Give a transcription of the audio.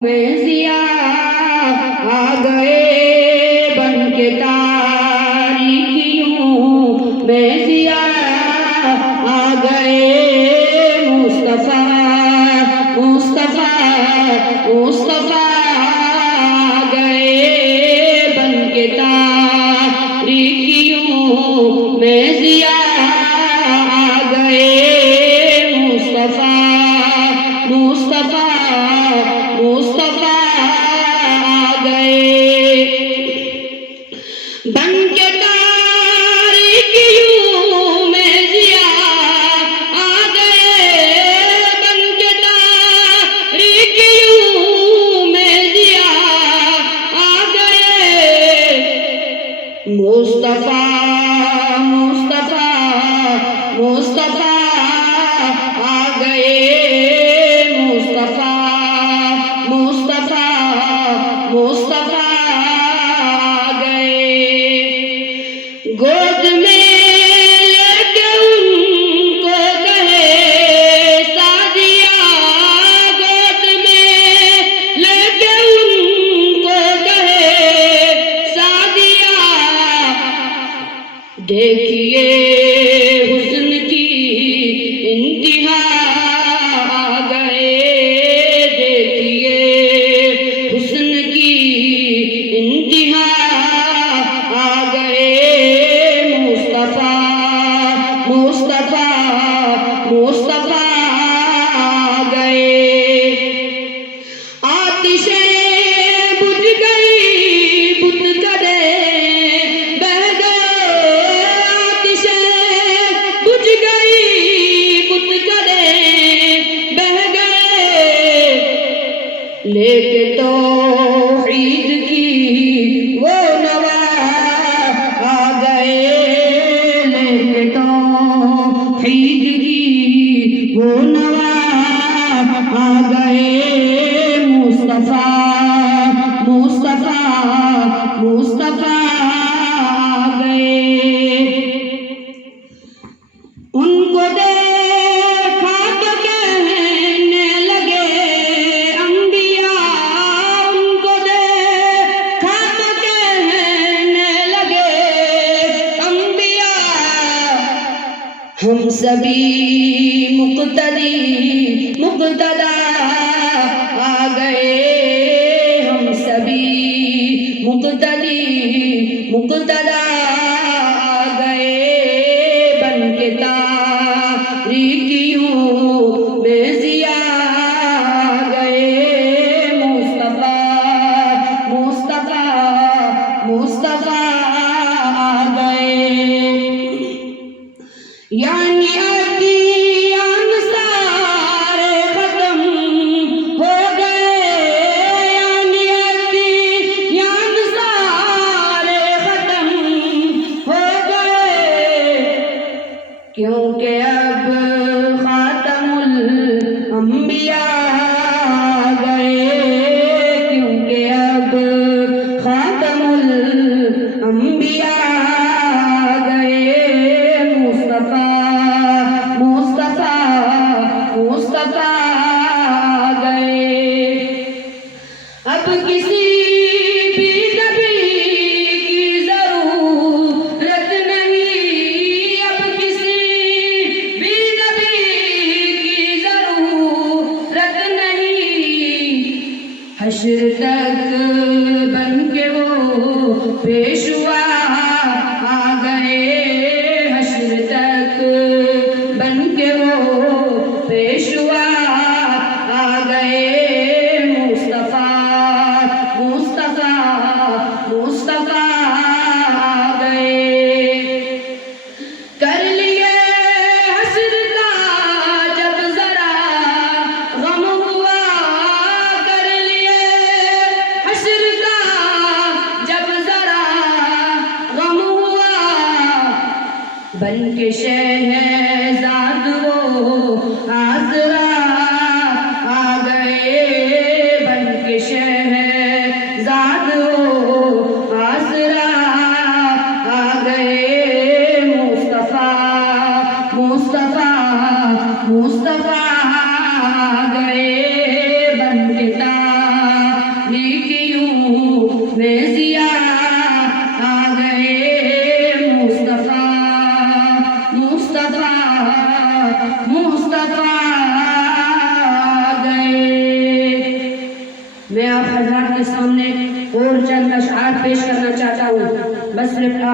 में ज़िया आ गए बन के तारीकियों में ज़िया आ गए मुस्तफ़ा मुस्तफ़ा मुस्तफ़ा आ गए बन के तारीकियों में ज़िया आ गए मुस्तफ़ा मुस्तफ़ा मुस्तफ़ा आ गए बन के तारीकियों में ज़िया आ गए बन के तारीकियों में ज़िया आ गए मुस्तफ़ा मुस्तफ़ा मुस्तफ़ा आ गए मुस्तफ़ा मुस्तफ़ा मुस्तफ़ा आ गए गोद में लेके उनको कहे सादिया गोद में लेके उनको कहे सादिया देखिए हुस्न की इंतहा आ गए देखिए हुस्न की इंतहा आ गए मुस्तफ़ा मुस्तफ़ा मुस्तफ़ा आ गए आतिशें बुझ गई बुत कदे बह गए आतिशें बुझ गई बुत कदे बह गए लेके तौहीद की वो नवा आ गए लेके तौहीद की वो नवा आ गए मुस्तफ़ा मुस्तफ़ा मुस्तफ़ा आ गए उनको देखा तो कहने लगे अंबिया उनको देखा तो कहने लगे अंबिया हम सभी मुक़्तदी मुक़्तदा आ गए हम सभी मुक़्तदी मुक़्तदा आ गए बन के तारीकियों में ज़िया आ गए मुस्तफ़ा मुस्तफ़ा मुस्तफ़ा आ गए यानी अदीयान सारे खत्म हो गए यानी अदीयान सारे खत्म हो गए क्योंकि अब खातमुल अंबिया आ गए क्योंकि अब खातमुल अंबिया आ गए मुस्तफ़ा मुस्तफ़ा मुस्तफ़ा आ गए अब किसी भी नबी की ज़रूरत नहीं अब किसी भी नबी की ज़रूरत नहीं हश्र तक बन के वो पेशवा आ गए हश्र तक बन के वो पेशवा आ गए मुस्तफ़ा मुस्तफ़ा मुस्तफ़ा आ गए कर लिए हश्र का जब ज़रा गम हुआ कर लिए हश्र का जब ज़रा गम हुआ बन के शहज़ाद वो आज़रा आ गए बन के शहज़ाद वो आज़रा आ गए मुस्तफ़ा मुस्तफ़ा मुस्तफ़ा आ गए बन के मुस्तफा गए। मैं आप हज़रात के सामने और चंद अशआर पेश करना चाहता हूँ, बस सिर्फ